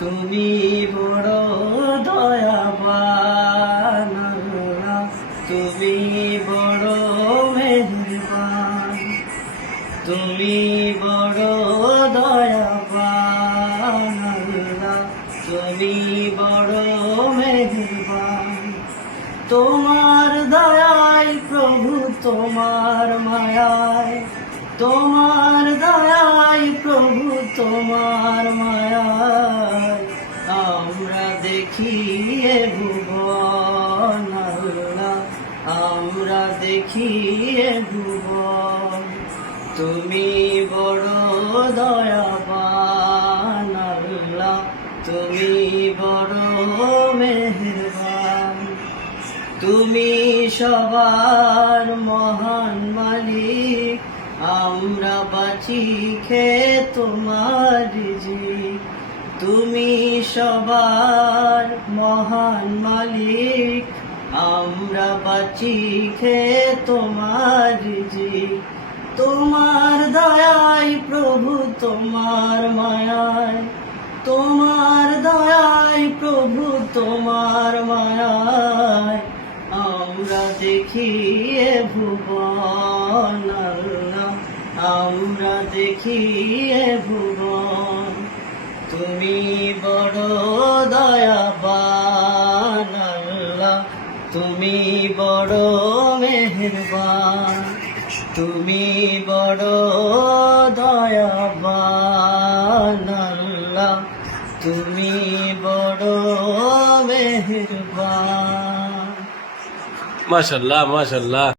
তুমি বড় দয়াবান আল্লাহ, তুমি বড় মেহেরবান, তুমি বড় দয়াবান আল্লাহ, তুমি বড় মেহেরবান। তোমার দয়ায় প্রভু, তোমার মায়ায়, তোমার দয়ায় প্রভু, তোমার মায়ায় আমরা দেখি এ ভুবন আল্লাহ, আমরা দেখি এ ভুবন। তুমি বড় দয়াবান আল্লাহ, তুমি বড় মেহেরবান। তুমি সবার মহান মালিক, আমরা বাঁচি খেয়ে তোমার রিজিক। তুমি সবার মহান মালিক, আমরা বাঁচি খেয়ে তোমার রিজিক। তোমার দয়ায় প্রভু, তোমার মায়ায়, তোমার দয়ায় প্রভু, তোমার মায়ায় আমরা দেখি এ ভুবন আল্লাহ, আমরা দেখি এ ভুবন। তুমি বড় দয়াবান আল্লাহ, তুমি বড় মেহেরবান, তুমি বড় দয়াবান আল্লাহ, তুমি বড় মেহেরবান। মাশাআল্লাহ, মাশাআল্লাহ।